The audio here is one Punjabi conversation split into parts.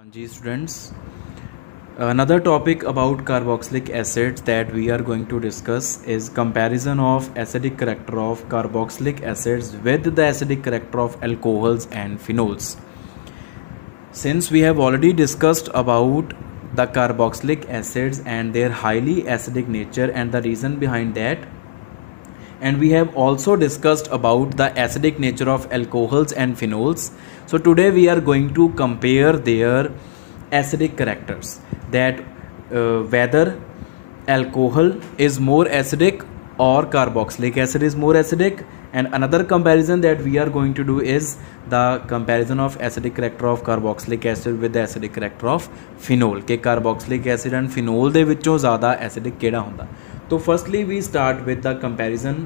Ji students, another topic about carboxylic acids that we are going to discuss is comparison of acidic character of carboxylic acids with the acidic character of alcohols and phenols. Since we have already discussed about the carboxylic acids and their highly acidic nature and the reason behind that, and we have also discussed about the acidic nature of alcohols and phenols. So today we are going to compare their acidic characters, that whether alcohol is more acidic or carboxylic acid is more acidic. And another comparison that we are going to do is the comparison of acidic character of carboxylic acid with the acidic character of phenol के carboxylic acid and phenol ਦੇ ਵਿੱਚੋਂ ज़्यादा acidic ਕਿਹੜਾ ਹੁੰਦਾ। तो firstly we start with the comparison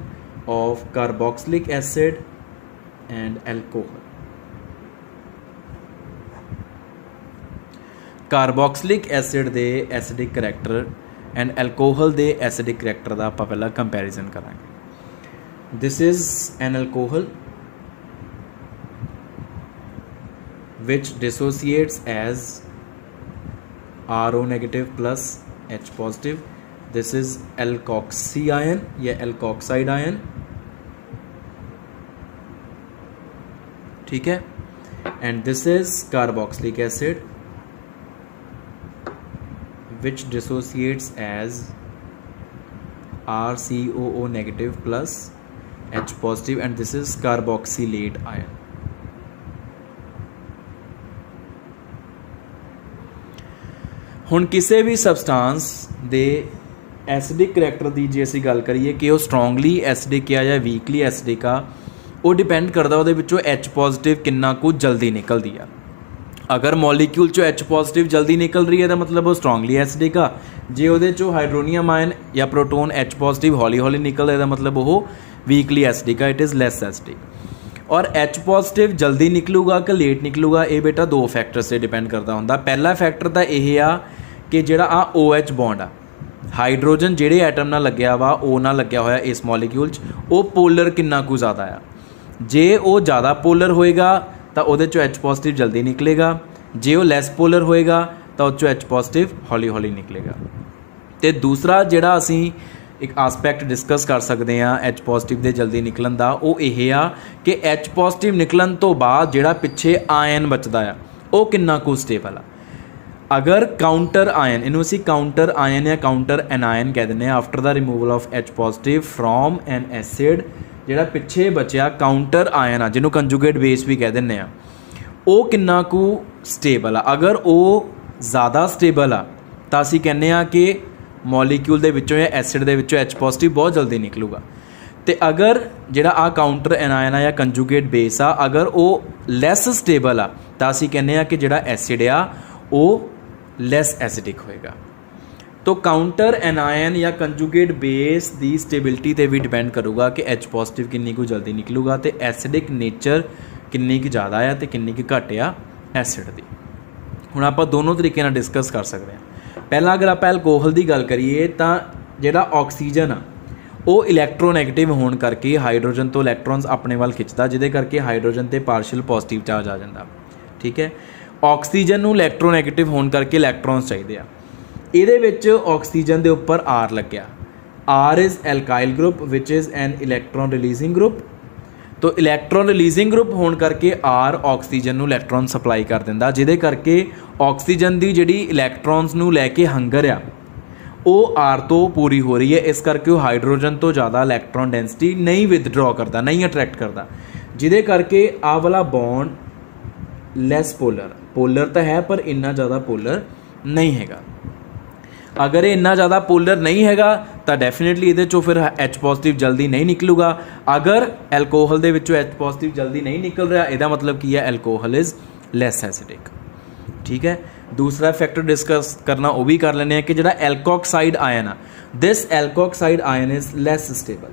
of carboxylic acid and alcohol. Carboxylic acid ਦੇ acidic character and alcohol ਦੇ acidic character ਦਾ ਆਪਾਂ ਪਹਿਲਾਂ comparison ਕਰਾਂਗੇ. This is an alcohol which dissociates as RO negative plus H positive. This is alkoxy ion या alkoxide ion, ठीक है. And this is carboxylic acid which dissociates as RCOO negative plus H positive, and this is carboxylate ion. ਹੁਣ ਕਿਸੇ ਵੀ ਸਬਸਟੈਂਸ ਦੇ ਐਸਿਡਿਕ ਕਰੈਕਟਰ ਦੀ ਜੇ ਅਸੀਂ ਗੱਲ ਕਰੀਏ ਕਿ ਉਹ ਸਟਰੋਂਗਲੀ ਐਸਿਡਿਕ ਆ ਜਾਂ ਵੀਕਲੀ ਐਸਿਡਿਕ ਆ, ਉਹ ਡਿਪੈਂਡ ਕਰਦਾ ਉਹਦੇ ਵਿੱਚੋਂ H ਪੋਜ਼ਿਟਿਵ ਕਿੰਨਾ ਕੁ ਜਲਦੀ ਨਿਕਲਦੀ ਆ। ਅਗਰ ਮੋਲੀਕਿਊਲ 'ਚੋਂ H ਪੋਜ਼ਿਟਿਵ ਜਲਦੀ ਨਿਕਲ ਰਹੀ ਹੈ ਤਾਂ ਮਤਲਬ ਉਹ ਸਟਰੋਂਗਲੀ ਐਸਿਡਿਕ ਆ। ਜੇ ਉਹਦੇ 'ਚੋਂ ਹਾਈਡਰੋਨੀਅਮ ਆਇਨ ਜਾਂ ਪ੍ਰੋਟੋਨ H ਪੋਜ਼ਿਟਿਵ ਹੌਲੀ ਹੌਲੀ ਨਿਕਲਦਾ ਇਹਦਾ ਮਤਲਬ ਉਹ ਵੀਕਲੀ ਐਸਿਡਿਕ ਆ, ਇਟ ਇਜ਼ ਲੈਸ ਐਸਿਡਿਕ। ਔਰ H ਪੋਜ਼ਿਟਿਵ ਜਲਦੀ ਨਿਕਲੂਗਾ ਕਿ ਲੇਟ ਨਿਕਲੂਗਾ, ਇਹ ਬੇਟਾ ਦੋ ਫੈਕਟਰਸ 'ਤੇ ਡਿਪੈਂਡ ਕਰਦਾ ਹੁੰਦਾ। ਪਹਿਲਾ ਫੈਕਟਰ ਤਾਂ ਇਹ ਆ ਕਿ ਜਿਹੜਾ ਆ OH ਬੌਂਡ ਆ, ਹਾਈਡਰੋਜਨ ਜਿਹੜੇ ਐਟਮ ਨਾਲ ਲੱਗਿਆ ਵਾ O ਨਾਲ ਲੱਗਿਆ ਹੋਇਆ ਇਸ ਮੋਲੀਕਿਊਲ 'ਚ, ਉਹ ਪੋਲਰ ਕਿੰਨਾ ਕੁ ਜ਼ਿਆਦਾ ਆ। ਜੇ ਉਹ ਜ਼ਿਆਦਾ ਪੋਲਰ ਹੋਏਗਾ ਤਾਂ ਉਹਦੇ 'ਚੋਂ H ਪੋਜ਼ਿਟਿਵ ਜਲਦੀ ਨਿਕਲੇਗਾ, ਜੇ ਉਹ ਲੈਸ ਪੋਲਰ ਹੋਏਗਾ ਤਾਂ ਉਹ 'ਚੋਂ H ਪੋਜ਼ਿਟਿਵ ਹੌਲੀ ਹੌਲੀ ਨਿਕਲੇਗਾ। ਅਤੇ ਦੂਸਰਾ ਜਿਹੜਾ ਅਸੀਂ ਇੱਕ ਆਸਪੈਕਟ ਡਿਸਕਸ ਕਰ ਸਕਦੇ ਹਾਂ H ਪੋਜ਼ਿਟਿਵ ਦੇ ਜਲਦੀ ਨਿਕਲਣ ਦਾ, ਉਹ ਇਹ ਆ ਕਿ H ਪੋਜ਼ਿਟਿਵ ਨਿਕਲਣ ਤੋਂ ਬਾਅਦ ਜਿਹੜਾ ਪਿੱਛੇ ਆਇਨ ਬਚਦਾ ਆ ਉਹ ਕਿੰਨਾ ਕੁ ਸਟੇਬਲ ਆ। ਅਗਰ ਕਾਊਂਟਰ ਆਇਨ, ਇਹਨੂੰ ਅਸੀਂ ਕਾਊਂਟਰ ਆਇਨ ਜਾਂ ਕਾਊਂਟਰ ਐਨਾਇਨ ਕਹਿ ਦਿੰਦੇ ਹਾਂ, after the removal of H positive from N acid, ਜਿਹੜਾ ਪਿੱਛੇ ਬਚਿਆ ਕਾਊਂਟਰ ਆਇਨ ਆ ਜਿਹਨੂੰ ਕੰਜੂਗੇਟ ਬੇਸ ਵੀ ਕਹਿ ਦਿੰਦੇ ਆ, ਉਹ ਕਿੰਨਾ ਕੁ ਸਟੇਬਲ ਆ। ਅਗਰ ਉਹ ਜ਼ਿਆਦਾ ਸਟੇਬਲ ਆ ਤਾਂ ਅਸੀਂ ਕਹਿੰਦੇ ਹਾਂ ਕਿ ਮੋਲੀਕਿਊਲ ਦੇ ਵਿੱਚੋਂ ਜਾਂ ਐਸਿਡ ਦੇ ਵਿੱਚੋਂ H ਪੋਜ਼ਿਟਿਵ ਬਹੁਤ ਜਲਦੀ ਨਿਕਲੂਗਾ। ਅਤੇ ਅਗਰ ਜਿਹੜਾ ਆ ਕਾਊਂਟਰ ਐਨਾਇਨ ਆ ਜਾਂ ਕੰਜੂਗੇਟ ਬੇਸ ਆ, ਅਗਰ ਉਹ ਲੈਸ ਸਟੇਬਲ ਆ ਤਾਂ ਅਸੀਂ ਕਹਿੰਦੇ ਹਾਂ ਕਿ ਜਿਹੜਾ ਐਸਿਡ ਆ ਉਹ ਲੈਸ ਐਸਿਡਿਕ ਹੋਏਗਾ। ਤੋ ਕਾਊਂਟਰ ਐਨਾਇਨ ਜਾਂ ਕੰਜੂਗੇਟ ਬੇਸ ਦੀ ਸਟੇਬਿਲਿਟੀ 'ਤੇ ਵੀ ਡਿਪੈਂਡ ਕਰੂਗਾ ਕਿ H ਪੋਜ਼ਿਟਿਵ ਕਿੰਨੀ ਕੁ ਜਲਦੀ ਨਿਕਲੂਗਾ ਅਤੇ ਐਸਿਡਿਕ ਨੇਚਰ ਕਿੰਨੀ ਕੁ ਜ਼ਿਆਦਾ ਆ ਅਤੇ ਕਿੰਨੀ ਕੁ ਘੱਟ ਆ ਐਸਿਡ ਦੀ। ਹੁਣ ਆਪਾਂ ਦੋਨੋਂ ਤਰੀਕੇ ਨਾਲ ਡਿਸਕਸ ਕਰ ਸਕਦੇ ਹਾਂ। ਪਹਿਲਾਂ ਅਗਰ ਆਪਾਂ ਐਲਕੋਹਲ ਦੀ ਗੱਲ ਕਰੀਏ ਤਾਂ ਜਿਹੜਾ ਆਕਸੀਜਨ ਆ ਉਹ ਇਲੈਕਟ੍ਰੋਨੈਗੇਟਿਵ ਹੋਣ ਕਰਕੇ ਹਾਈਡਰੋਜਨ ਤੋਂ ਇਲੈਕਟ੍ਰੋਨਸ ਆਪਣੇ ਵੱਲ ਖਿੱਚਦਾ, ਜਿਹਦੇ ਕਰਕੇ ਹਾਈਡਰੋਜਨ 'ਤੇ ਪਾਰਸ਼ੀਅਲ ਪੋਜ਼ਿਟਿਵ ਚਾਰਜ ਆ ਜਾਂਦਾ, ਠੀਕ ਹੈ। ਆਕਸੀਜਨ ਨੂੰ ਇਲੈਕਟ੍ਰੋਨੈਗੇਟਿਵ ਹੋਣ ਕਰਕੇ ਇਲੈਕਟ੍ਰੋਨਸ ਚਾਹੀਦੇ ਆ। ਇਹਦੇ ਵਿੱਚ ਆਕਸੀਜਨ ਦੇ ਉੱਪਰ R ਲੱਗਿਆ, R is alkyl group which is an electron releasing group. ਤੋ ਇਲੈਕਟ੍ਰੋਨ ਰਿਲੀਜ਼ਿੰਗ ਗਰੁੱਪ ਹੋਣ ਕਰਕੇ R ਆਕਸੀਜਨ ਨੂੰ ਇਲੈਕਟ੍ਰੋਨ ਸਪਲਾਈ ਕਰ ਦਿੰਦਾ, ਜਿਹਦੇ ਕਰਕੇ ਆਕਸੀਜਨ ਦੀ ਜਿਹੜੀ ਇਲੈਕਟ੍ਰੋਨਸ ਨੂੰ ਲੈ ਕੇ ਹੰਗਰ ਆ ਉਹ R ਤੋਂ ਪੂਰੀ ਹੋ ਰਹੀ ਹੈ। ਇਸ ਕਰਕੇ ਉਹ ਹਾਈਡਰੋਜਨ ਤੋਂ ਜ਼ਿਆਦਾ ਇਲੈਕਟ੍ਰੋਨ ਡੈਂਸਿਟੀ ਨਹੀਂ ਵਿਦਡਰੋ ਕਰਦਾ, ਨਹੀਂ ਅਟਰੈਕਟ ਕਰਦਾ, ਜਿਹਦੇ ਕਰਕੇ ਆਹ ਵਾਲਾ ਬੌਂਡ ਲੈਸ ਪੋਲਰ ਤਾਂ ਹੈ ਪਰ ਇੰਨਾ ਜ਼ਿਆਦਾ ਪੋਲਰ ਨਹੀਂ ਹੈਗਾ। ਅਗਰ ਇਹ ਇੰਨਾ ਜ਼ਿਆਦਾ ਪੋਲਰ ਨਹੀਂ ਹੈਗਾ ਤਾਂ ਡੈਫੀਨੇਟਲੀ ਇਹਦੇ 'ਚੋਂ ਫਿਰ H ਪੋਜ਼ਿਟਿਵ ਜਲਦੀ ਨਹੀਂ ਨਿਕਲੂਗਾ। ਅਗਰ ਐਲਕੋਹਲ ਦੇ ਵਿੱਚੋਂ H ਪੋਜ਼ਿਟਿਵ ਜਲਦੀ ਨਹੀਂ ਨਿਕਲ ਰਿਹਾ, ਇਹਦਾ ਮਤਲਬ ਕੀ ਹੈ, ਐਲਕੋਹਲ ਇਜ਼ ਲੈਸ ਐਸਿਡਿਕ, ਠੀਕ ਹੈ। ਦੂਸਰਾ ਫੈਕਟਰ ਡਿਸਕਸ ਕਰਨਾ ਉਹ ਵੀ ਕਰ ਲੈਂਦੇ ਹਾਂ ਕਿ ਜਿਹੜਾ ਐਲਕੋਕਸਾਈਡ ਆਇਨ ਆ, ਦਿਸ ਐਲਕੋਕਸਾਈਡ ਆਇਨ ਇਜ਼ ਲੈਸ ਸਟੇਬਲ।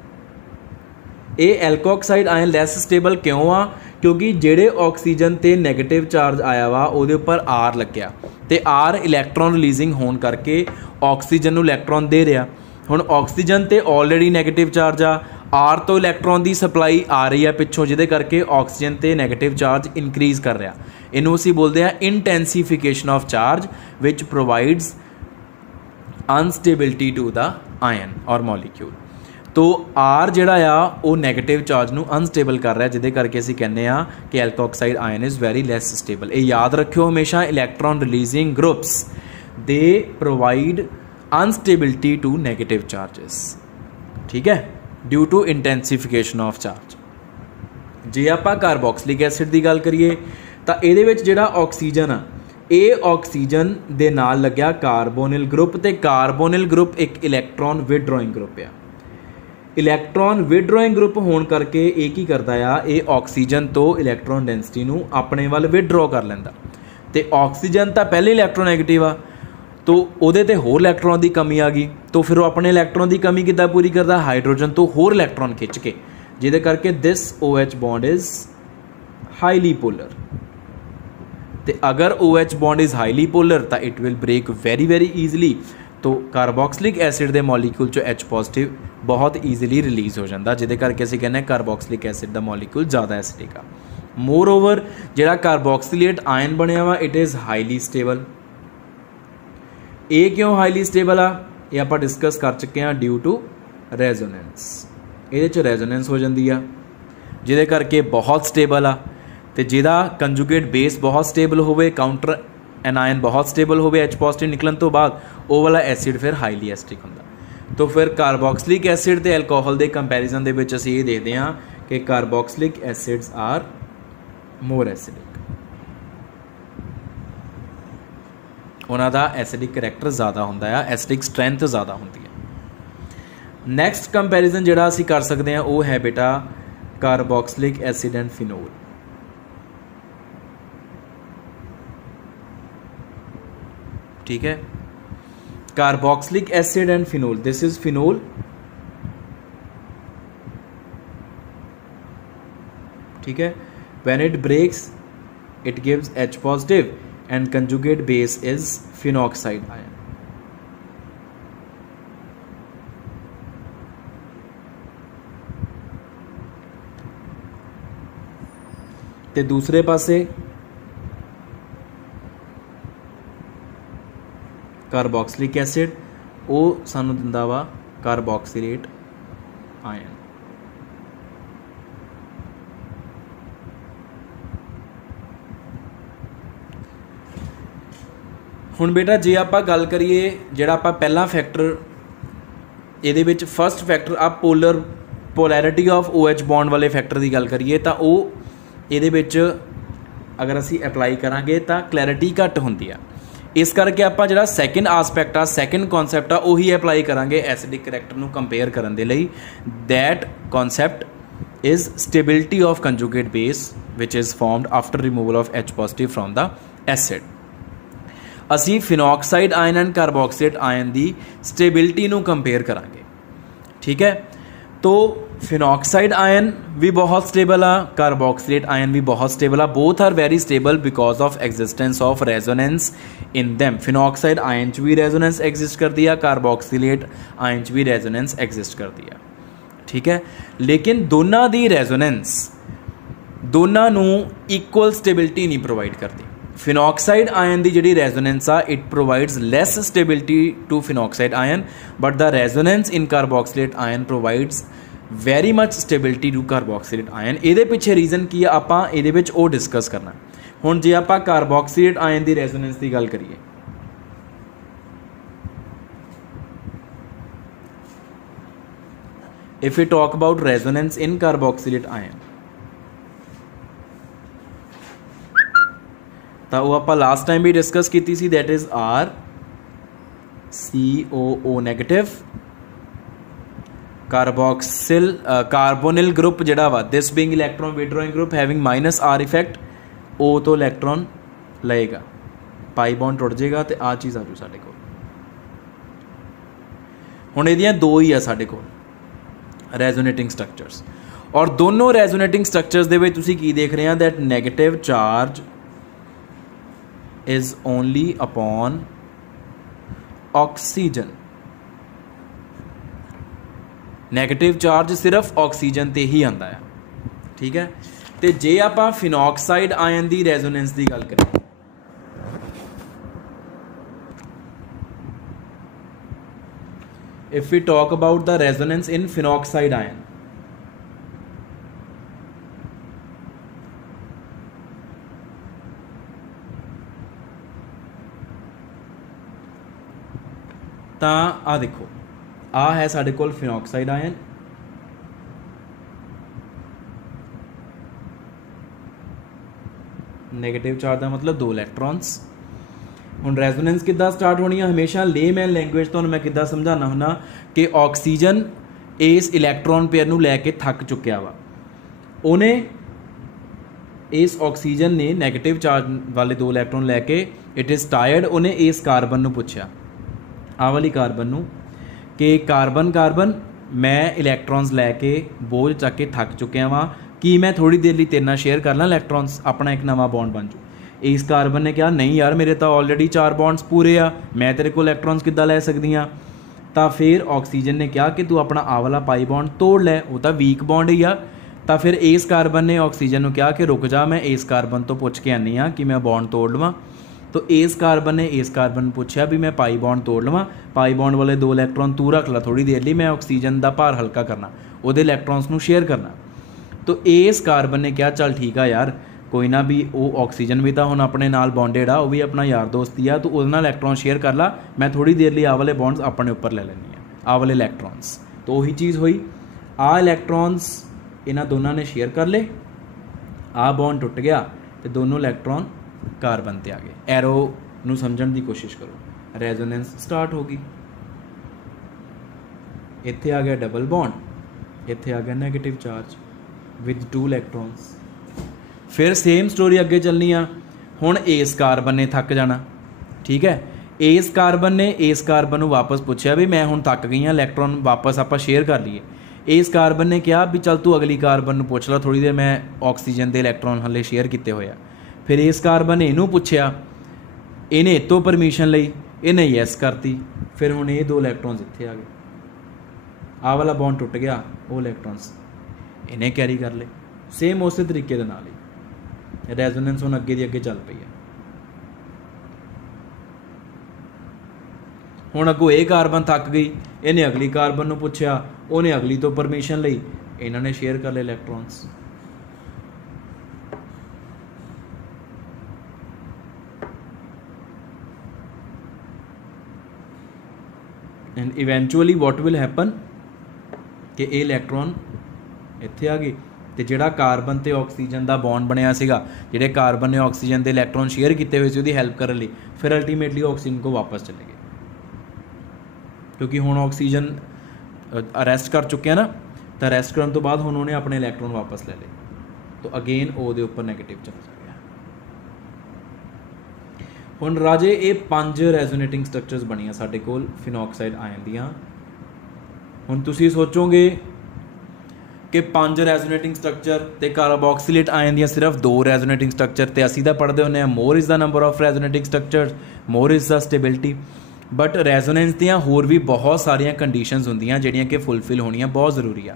ਇਹ ਐਲਕੋਕਸਾਈਡ ਆਇਨ ਲੈਸ ਸਟੇਬਲ ਕਿਉਂ ਆ? ਕਿਉਂਕਿ ਜਿਹੜੇ ਆਕਸੀਜਨ 'ਤੇ ਨੈਗੇਟਿਵ ਚਾਰਜ ਆਇਆ ਵਾ ਉਹਦੇ ਉੱਪਰ R ਲੱਗਿਆ, ਅਤੇ R ਇਲੈਕਟ੍ਰੋਨ ਰਿਲੀਜ਼ਿੰਗ ਹੋਣ ਕਰਕੇ ਆਕਸੀਜਨ ਨੂੰ ਇਲੈਕਟ੍ਰੋਨ ਦੇ ਰਿਹਾ। ਹੁਣ ਆਕਸੀਜਨ 'ਤੇ ਆਲਰੇਡੀ ਨੈਗੇਟਿਵ ਚਾਰਜ ਆ, R ਤੋਂ ਇਲੈਕਟ੍ਰੋਨ ਦੀ ਸਪਲਾਈ ਆ ਰਹੀ ਹੈ ਪਿੱਛੋਂ, ਜਿਹਦੇ ਕਰਕੇ ਆਕਸੀਜਨ 'ਤੇ ਨੈਗੇਟਿਵ ਚਾਰਜ ਇਨਕਰੀਜ਼ ਕਰ ਰਿਹਾ। ਇਹਨੂੰ ਅਸੀਂ ਬੋਲਦੇ ਆ ਇੰਟੈਂਸੀਫਿਕੇਸ਼ਨ ਆਫ ਚਾਰਜ ਵਿਚ provides instability to the ion और मॉलिक्यूल। तो आर जिहड़ा आ वो नैगेटिव चार्ज नू अनस्टेबल कर रहा है, जिहदे करके असीं कहने आ कि alkoxide ion is very less stable. ये याद रखियो हमेशा, electron releasing groups they provide unstability to negative charges, ठीक है, due to intensification of charge. जे आपां कार्बोक्सिलिक एसिड की गल करिए तो ये जिहड़ा ऑक्सीजन आ, ये ऑक्सीजन दे नाल लग्या कार्बोनिल ग्रुप, तो कार्बोनिल ग्रुप एक इलैक्ट्रॉन विदड्रॉइंग ग्रुप आ। इलैक्ट्रॉन विदड्रॉइंग ग्रुप होने करके ये की करता आ, ये ऑक्सीजन तो इलैक्ट्रॉन डेंसिटी नू अपने वाल विदड्रॉ कर लैंदा। तो ऑक्सीजन तो पहले इलैक्ट्रोनैगेटिव आ, तो उहदे ते होर इलैक्ट्रॉन की कमी आ गई, तो फिर वो अपने इलैक्ट्रॉन की कमी किद्दां पूरी करता, हाइड्रोजन तो होर इलैक्ट्रॉन खिंच के, जिहदे करके this OH bond is highly polar. तो अगर OH bond is highly polar तो it will break very very easily. तो कार्बोक्सिलिक एसिड के मॉलीक्यूल चो H पॉजिटिव बहुत ईजिली रिलीज़ हो जाता, जिहदे करके असीं कहने कार्बोक्सिलिक एसिड का मॉलीक्यूल ज़्यादा एसिडिक आ। मोर ओवर जिहड़ा कार्बोक्सिलेट आयन बनया वा इट इज़ हाईली स्टेबल। ये क्यों हाईली स्टेबल आ, ये आपां डिस्कस कर चुके हैं, ड्यू टू रेजोनेंस। ये रेजोनेंस हो जाती है, जिहदे करके बहुत स्टेबल आ। तो जिहदा कंजुगेट बेस बहुत स्टेबल होवे, काउंटर एनायन बहुत स्टेबल होवे H पॉजिटिव निकलन तो बाद, वो वाला एसिड फिर हाईली एसिडिक हुंदा। तो फिर कार्बोक्सिलिक एसिड ते एल्कोहल के कंपैरिजन दे विच असीं ये देखते हैं कि carboxylic acids are more acidic, उन्हां दा एसिडिक करैक्टर ज़्यादा हुंदा है, एसिडिक स्ट्रेंथ ज़्यादा हुंदी है। नैक्सट कंपैरिजन जिहड़ा असीं कर सकते हैं वो है बेटा कार्बोक्सिलिक एसिड एंड फिनोल। ठीक है, carboxylic acid and phenol, this is phenol, ठीक है, when it breaks it gives H positive and conjugate base is phenoxide ion. ते दूसरे पासे कार्बोक्सिलिक एसिड वो सानू दिंदा वा कार्बोक्सिलेट आयन। हुण बेटा जे आपां गल करिए जिहड़ा आपां पहला फैक्टर इहदे विच फस्ट फैक्टर आ पोलैरिटी ऑफ OH बॉन्ड वाले फैक्टर की गल करिए तो वो इहदे विच अगर असीं अप्लाई करांगे तो क्लैरिटी घट हुंदी आ। इस करके आपां जिहड़ा सैकेंड आसपैक्ट आ, सैकेंड कॉन्सैप्ट आ, उही अप्लाई करांगे एसिडिक करैक्टर नूं कंपेयर करन दे लई। That concept is stability of conjugate base which is formed after removal of H positive from the acid. असी phenoxide ion and carboxylate ion की स्टेबिलिटी नूं कंपेयर करांगे, ठीक है। तो फिनोक्साइड आयन भी बहुत स्टेबल आ, कार्बोक्सिलेट आयन भी बहुत स्टेबल आ, both are very stable because of existence of resonance in them. Phenoxide ion च भी रेजोनेंस एग्जिस्ट करती है, कार्बोक्सिलेट आयन च भी रेजोनेंस एग्जिस्ट करती है, ठीक है। लेकिन दोनों की रेजोनेंस दोनों नूं इक्वल स्टेबिलिटी नहीं प्रोवाइड करती। फिनोक्साइड आयन की जी रेजोनेंस आ it provides less stability to phenoxide ion, but the resonance in carboxylate ion provides very much stability to carboxylate ion. ये पिछे रीजन की आपां इहदे विच वो डिस्कस करना। हुण जे आपां कार्बोक्सिलेट आयन की रेजोनेंस की गल करिए, if we talk about resonance in carboxylate ion तो वो आप लास्ट टाइम भी डिस्कस की थी, that is RCOO negative carbonyl group जिहड़ा वा this being electron withdrawing group having -R effect, O तो इलैक्ट्रॉन लेगा, पाई बॉन्ड टुट जाएगा तो आ चीज़ आ जू साडे कोल। हुण इहदियां दो ही आ साडे कोल रेजोनेटिंग स्ट्रक्चर्स, और दोनों रेजोनेटिंग स्ट्रक्चर्स दे विच तुसीं की देख रहे हैं that negative charge is only upon oxygen। Negative charge सिर्फ ऑक्सीजन ते ही आंदा है, ठीक है। ਤੇ ਜੇ ਆਪਾਂ ਫਿਨੋਕਸਾਈਡ ਆਇਨ ਦੀ ਰੈਜ਼ੋਨੈਂਸ ਦੀ ਗੱਲ ਕਰੀਏ, if we talk about the resonance in phenoxide ion, ਤਾਂ ਆ ਦੇਖੋ ਆ ਹੈ ਸਾਡੇ ਕੋਲ ਫਿਨੋਕਸਾਈਡ ਆਇਨ, ਨੈਗੇਟਿਵ ਚਾਰਜ ਦਾ ਮਤਲਬ 2 ਇਲੈਕਟ੍ਰॉन्स। ਹੁਣ ਰੈਜ਼ੋਨੈਂਸ ਕਿੱਦਾਂ ਸਟਾਰਟ ਹੋਣੀ ਆ, ਹਮੇਸ਼ਾ ਲੇਮੈਨ ਲੈਂਗੁਏਜ ਤੁਹਾਨੂੰ ਮੈਂ ਕਿੱਦਾਂ ਸਮਝਾਉਣਾ ਹੁੰਦਾ ਕਿ ਆਕਸੀਜਨ ਇਸ ਇਲੈਕਟ੍ਰੋਨ ਪੇਅਰ ਨੂੰ ਲੈ ਕੇ ਥੱਕ ਚੁੱਕਿਆ ਵਾ, ਉਹਨੇ ਇਸ ਆਕਸੀਜਨ ਨੇ ਨੈਗੇਟਿਵ ਚਾਰਜ ਵਾਲੇ 2 ਇਲੈਕਟ੍ਰੋਨ ਲੈ ਕੇ ਇਟ ਇਜ਼ ਟਾਇਰਡ, ਉਹਨੇ ਇਸ ਕਾਰਬਨ ਨੂੰ ਪੁੱਛਿਆ, ਆਹ ਵਾਲੀ ਕਾਰਬਨ ਨੂੰ, ਕਿ ਕਾਰਬਨ ਮੈਂ ਇਲੈਕਟ੍ਰੋਨਸ ਲੈ ਕੇ ਬੋਝ ਚੱਕ ਕੇ ਥੱਕ ਚੁੱਕਿਆ ਵਾਂ, ਕੀ ਮੈਂ ਥੋੜ੍ਹੀ ਦੇਰ ਲਈ ਤੇਰੇ ਨਾਲ ਸ਼ੇਅਰ ਕਰ ਲਾਂ ਇਲੈਕਟ੍ਰੋਨਸ, ਆਪਣਾ ਇੱਕ ਨਵਾਂ ਬੌਂਡ ਬਣ ਜੂ। ਇਸ ਕਾਰਬਨ ਨੇ ਕਿਹਾ ਨਹੀਂ ਯਾਰ ਮੇਰੇ ਤਾਂ ਆਲਰੇਡੀ 4 ਬੌਂਡਸ ਪੂਰੇ ਆ, ਮੈਂ ਤੇਰੇ ਕੋਲ ਇਲੈਕਟ੍ਰੋਨਸ ਕਿੱਦਾਂ ਲੈ ਸਕਦੀ ਹਾਂ। ਤਾਂ ਫਿਰ ਆਕਸੀਜਨ ਨੇ ਕਿਹਾ ਕਿ ਤੂੰ ਆਪਣਾ ਆਹ ਵਾਲਾ ਪਾਈ ਬੌਂਡ ਤੋੜ ਲੈ, ਉਹ ਤਾਂ ਵੀਕ ਬੌਂਡ ਹੀ ਆ। ਤਾਂ ਫਿਰ ਇਸ ਕਾਰਬਨ ਨੇ ਆਕਸੀਜਨ ਨੂੰ ਕਿਹਾ ਕਿ ਰੁਕ ਜਾ, ਮੈਂ ਇਸ ਕਾਰਬਨ ਤੋਂ ਪੁੱਛ ਕੇ ਆਨੀ ਹਾਂ ਕਿ ਮੈਂ ਬੌਂਡ ਤੋੜ ਲਵਾਂ। ਤਾਂ ਇਸ ਕਾਰਬਨ ਨੇ ਇਸ ਕਾਰਬਨ ਨੂੰ ਪੁੱਛਿਆ ਵੀ ਮੈਂ ਪਾਈ ਬੌਂਡ ਤੋੜ ਲਵਾਂ, ਪਾਈ ਬੌਂਡ ਵਾਲੇ 2 ਇਲੈਕਟ੍ਰੋਨ ਤੂੰ ਰੱਖ ਲਾ ਥੋੜ੍ਹੀ ਦੇਰ ਲਈ, ਮੈਂ ਆਕਸੀਜਨ ਦਾ ਭਾਰ ਹਲਕਾ ਕਰਨਾ, ਉਹਦੇ ਇਲੈਕਟ੍ਰੋਨਸ ਨੂੰ ਸ਼ੇਅਰ ਕਰਨਾ। ਤਾਂ ਇਸ ਕਾਰਬਨ ਨੇ ਕਿਹਾ ਚੱਲ ਠੀਕ ਆ ਯਾਰ, ਕੋਈ ਨਾ, ਵੀ ਉਹ ਆਕਸੀਜਨ ਵੀ ਤਾਂ ਹੁਣ ਆਪਣੇ ਨਾਲ ਬੌਂਡਡ ਆ, ਉਹ ਵੀ ਆਪਣਾ ਯਾਰ ਦੋਸਤ ਹੀ ਆ, ਤੂੰ ਉਹਦੇ ਨਾਲ ਇਲੈਕਟ੍ਰੋਨ ਸ਼ੇਅਰ ਕਰ ਲਾ, ਮੈਂ ਥੋੜ੍ਹੀ ਦੇਰ ਲਈ ਆਹ ਵਾਲੇ ਬੌਂਡਸ ਆਪਣੇ ਉੱਪਰ ਲੈ ਲੈਂਦੀ ਹਾਂ, ਆਹ ਵਾਲੇ ਇਲੈਕਟ੍ਰੋਨਸ। ਤਾਂ ਉਹੀ ਚੀਜ਼ ਹੋਈ, ਆਹ ਇਲੈਕਟ੍ਰੋਨਸ ਇਹਨਾਂ ਦੋਨਾਂ ਨੇ ਸ਼ੇਅਰ ਕਰ ਲਏ, ਆਹ ਬੌਂਡ ਟੁੱਟ ਗਿਆ ਅਤੇ ਦੋਨੋਂ ਇਲੈਕਟ੍ਰੋਨ ਕਾਰਬਨ 'ਤੇ ਆ ਗਏ। ਐਰੋ ਨੂੰ ਸਮਝਣ ਦੀ ਕੋਸ਼ਿਸ਼ ਕਰੋ, ਰੈਜ਼ੋਨੈਂਸ ਸਟਾਰਟ ਹੋ ਗਈ, ਇੱਥੇ ਆ ਗਿਆ ਡਬਲ ਬੌਂਡ, ਇੱਥੇ ਆ ਗਿਆ ਨੈਗੇਟਿਵ ਚਾਰਜ ਵਿਦ 2 ਇਲੈਕਟ੍ਰੋਨਸ। ਫਿਰ ਸੇਮ ਸਟੋਰੀ ਅੱਗੇ ਚੱਲਣੀ ਆ, ਹੁਣ ਇਸ ਕਾਰਬਨ ਨੇ ਥੱਕ ਜਾਣਾ, ਠੀਕ ਹੈ। ਇਸ ਕਾਰਬਨ ਨੇ ਇਸ ਕਾਰਬਨ ਨੂੰ ਵਾਪਸ ਪੁੱਛਿਆ ਵੀ ਮੈਂ ਹੁਣ ਥੱਕ ਗਈ ਹਾਂ, ਇਲੈਕਟ੍ਰੋਨ ਵਾਪਸ ਆਪਾਂ ਸ਼ੇਅਰ ਕਰ ਲਈਏ। ਇਸ ਕਾਰਬਨ ਨੇ ਕਿਹਾ ਵੀ ਚੱਲ ਤੂੰ ਅਗਲੀ ਕਾਰਬਨ ਨੂੰ ਪੁੱਛ ਲਾ, ਥੋੜ੍ਹੀ ਦੇਰ ਮੈਂ ਆਕਸੀਜਨ ਦੇ ਇਲੈਕਟ੍ਰੋਨ ਹਲੇ ਸ਼ੇਅਰ ਕੀਤੇ ਹੋਏ ਆ। ਫਿਰ ਇਸ ਕਾਰਬਨ ਨੇ ਇਹਨੂੰ ਪੁੱਛਿਆ, ਇਹਨੇ ਇਹ ਤੋਂ ਪਰਮਿਸ਼ਨ ਲਈ, ਇਹਨੇ ਯੈਸ ਕਰਤੀ, ਫਿਰ ਹੁਣ ਇਹ 2 ਇਲੈਕਟ੍ਰੋਨਸ ਇੱਥੇ ਆ ਗਏ, ਆਹ ਵਾਲਾ ਬੌਂਡ ਟੁੱਟ ਗਿਆ, ਉਹ ਇਲੈਕਟ੍ਰੋਨਸ ਇਹਨੇ ਕੈਰੀ ਕਰ ਲਏ। ਸੇਮ ਉਸੇ ਤਰੀਕੇ ਦੇ ਨਾਲ ਹੀ ਰੈਜ਼ੋਨੈਂਸ ਹੁਣ ਅੱਗੇ ਦੀ ਅੱਗੇ ਚੱਲ ਪਈ ਹੈ। ਹੁਣ ਅੱਗੋਂ ਇਹ ਕਾਰਬਨ ਥੱਕ ਗਈ, ਇਹਨੇ ਅਗਲੀ ਕਾਰਬਨ ਨੂੰ ਪੁੱਛਿਆ, ਉਹਨੇ ਅਗਲੀ ਤੋਂ ਪਰਮਿਸ਼ਨ ਲਈ, ਇਹਨਾਂ ਨੇ ਸ਼ੇਅਰ ਕਰ ਲਏ electrons. And eventually what will happen ਕਿ ਇਹ ਇਲੈਕਟ੍ਰੋਨ ਇੱਥੇ ਆ ਗਏ, ਅਤੇ ਜਿਹੜਾ ਕਾਰਬਨ ਅਤੇ ਆਕਸੀਜਨ ਦਾ ਬੌਂਡ ਬਣਿਆ ਸੀਗਾ, ਜਿਹੜੇ ਕਾਰਬਨ ਨੇ ਆਕਸੀਜਨ ਦੇ ਇਲੈਕਟ੍ਰੋਨ ਸ਼ੇਅਰ ਕੀਤੇ ਹੋਏ ਸੀ ਉਹਦੀ ਹੈਲਪ ਕਰਨ ਲਈ, ਫਿਰ ਅਲਟੀਮੇਟਲੀ ਆਕਸੀਜਨ ਕੋਲ ਵਾਪਸ ਚਲੇ ਗਏ, ਕਿਉਂਕਿ ਹੁਣ ਆਕਸੀਜਨ ਅਰੈਸਟ ਕਰ ਚੁੱਕਿਆ ਨਾ। ਤਾਂ ਅਰੈਸਟ ਕਰਨ ਤੋਂ ਬਾਅਦ ਹੁਣ ਉਹਨੇ ਆਪਣੇ ਇਲੈਕਟ੍ਰੋਨ ਵਾਪਸ ਲੈ ਲਏ, ਤਾਂ ਅਗੇਨ ਉਹਦੇ ਉੱਪਰ ਨੈਗੇਟਿਵ ਚਾਰਜ ਆ ਗਿਆ। ਹੁਣ ਰਾਜੇ ਇਹ 5 ਰੈਜ਼ੋਨੇਟਿੰਗ ਸਟਰਕਚਰਸ ਬਣੀਆਂ ਸਾਡੇ ਕੋਲ ਫਿਨੋਕਸਾਈਡ ਆਇਨ ਦੀਆਂ। ਹੁਣ ਤੁਸੀਂ ਸੋਚੋਗੇ ਕਿ 5 ਰੈਜ਼ੋਨੇਟਿੰਗ ਸਟਰਕਚਰ ਅਤੇ ਕਾਰਬੋਕਸੀਲੇਟ ਆਇਨ ਦੀਆਂ ਸਿਰਫ 2 ਰੈਜ਼ੋਨੇਟਿੰਗ ਸਟਰਕਚਰ, ਅਤੇ ਅਸੀਂ ਤਾਂ ਪੜ੍ਹਦੇ ਹੁੰਦੇ ਹਾਂ more is the number of resonating structure, more is the stability. But resonance ਦੀਆਂ ਹੋਰ ਵੀ ਬਹੁਤ ਸਾਰੀਆਂ ਕੰਡੀਸ਼ਨਸ ਹੁੰਦੀਆਂ ਜਿਹੜੀਆਂ ਕਿ ਫੁੱਲਫਿਲ ਹੋਣੀਆਂ ਬਹੁਤ ਜ਼ਰੂਰੀ ਆ।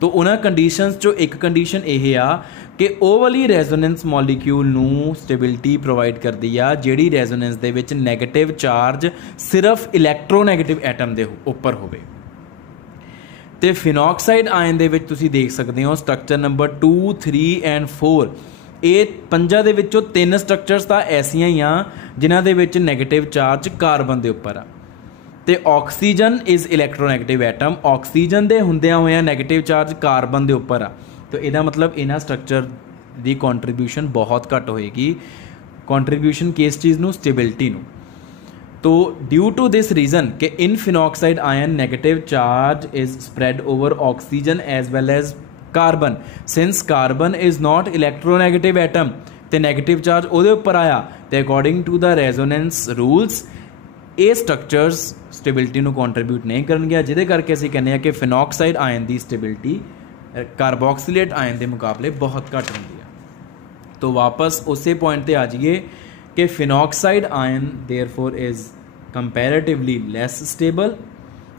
ਤਾਂ ਉਹਨਾਂ ਕੰਡੀਸ਼ਨਸ 'ਚੋਂ ਇੱਕ ਕੰਡੀਸ਼ਨ ਇਹ ਆ ਕਿ ਉਹ ਵਾਲੀ ਰੈਜ਼ੋਨੈਂਸ ਮੋਲੀਕਿਊਲ ਨੂੰ ਸਟੇਬਿਲਿਟੀ ਪ੍ਰੋਵਾਈਡ ਕਰਦੀ ਆ ਜਿਹੜੀ ਰੈਜ਼ੋਨੈਂਸ ਦੇ ਵਿੱਚ ਨੈਗੇਟਿਵ ਚਾਰਜ ਸਿਰਫ ਇਲੈਕਟ੍ਰੋਨੈਗੇਟਿਵ ਐਟਮ ਦੇ ਉੱਪਰ ਹੋਵੇ। ਅਤੇ ਫਿਨੋਕਸਾਈਡ ਆਇਨ ਦੇ ਵਿੱਚ ਤੁਸੀਂ ਦੇਖ ਸਕਦੇ ਹੋ ਸਟਰਕਚਰ ਨੰਬਰ 2, 3 ਐਂਡ 4, ਇਹ 5 ਦੇ ਵਿੱਚੋਂ 3 ਸਟਰਕਚਰਸ ਤਾਂ ਐਸੀਆਂ ਹੀ ਆ ਜਿਨ੍ਹਾਂ ਦੇ ਵਿੱਚ ਨੈਗੇਟਿਵ ਚਾਰਜ ਕਾਰਬਨ ਦੇ ਉੱਪਰ ਆ, ਅਤੇ oxygen is electronegative atom, oxygen ਦੇ ਹੁੰਦਿਆਂ ਹੋਇਆਂ ਨੈਗੇਟਿਵ ਚਾਰਜ ਕਾਰਬਨ ਦੇ ਉੱਪਰ ਆ। ਤਾਂ ਇਹਦਾ ਮਤਲਬ ਇਹਨਾਂ ਸਟਰਕਚਰ ਦੀ ਕੰਟਰੀਬਿਊਸ਼ਨ ਬਹੁਤ ਘੱਟ ਹੋਏਗੀ, ਕੰਟਰੀਬਿਊਸ਼ਨ ਕਿਸ ਚੀਜ਼ ਨੂੰ, ਸਟੇਬਿਲਿਟੀ ਨੂੰ। तो ड्यू टू दिस रीजन कि in phenoxide ion negative charge is spread over oxygen as well as carbon, since carbon is not electronegative atom तो नैगेटिव चार्ज ਉਹਦੇ ਉੱਪਰ ਆਇਆ ਤੇ according to the resonance rules ਇਹ ਸਟਰਕਚਰਸ ਸਟੇਬਿਲਿਟੀ ਨੂੰ ਕੰਟਰੀਬਿਊਟ ਨਹੀਂ ਕਰਨਗੇ, ਜਿਹਦੇ ਕਰਕੇ ਅਸੀਂ ਕਹਿੰਦੇ ਹਾਂ ਕਿ ਫਿਨੋਕਸਾਈਡ ਆਇਨ ਦੀ ਸਟੇਬਿਲਿਟੀ ਕਾਰਬੋਕਸੀਲੇਟ ਆਇਨ ਦੇ ਮੁਕਾਬਲੇ ਬਹੁਤ ਘੱਟ ਹੁੰਦੀ ਹੈ। तो वापस उसे पॉइंट पे आ जाइए कि phenoxide ion therefore is comparatively less stable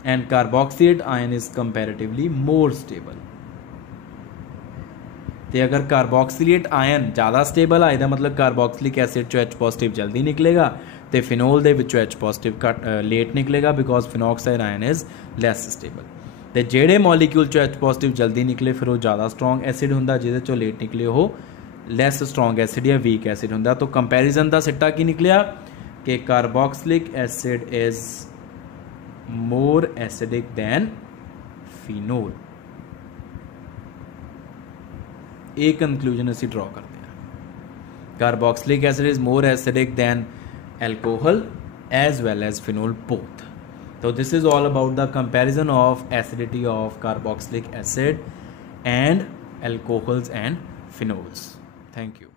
and carboxylate ion is comparatively more stable. तो अगर कार्बोक्सीलेट आयन ज़्यादा स्टेबल आए दा मतलब कार्बोक्सिलिक एसिड चो H+ जल्दी निकलेगा, तो फिनोल दे विचों H+ घट लेट निकलेगा because phenoxide ion is less stable. तो जेडे मॉलीक्यूल चो H+ जल्दी निकले फिर वो ज़्यादा स्ट्रॉन्ग एसिड होंदा, जिहदे चो लेट निकले वो लैस स्ट्रॉन्ग एसिड या वीक एसिड होंदा। तो कंपैरिजन का सिट्टा की निकलिया कि carboxylic acid is more acidic than phenol. एक कंक्लूजन असी ड्रॉ करते हैं, carboxylic acid is more acidic than alcohol as well as phenol both. So this is all about the comparison of acidity of carboxylic acid and alcohols and phenols. Thank you.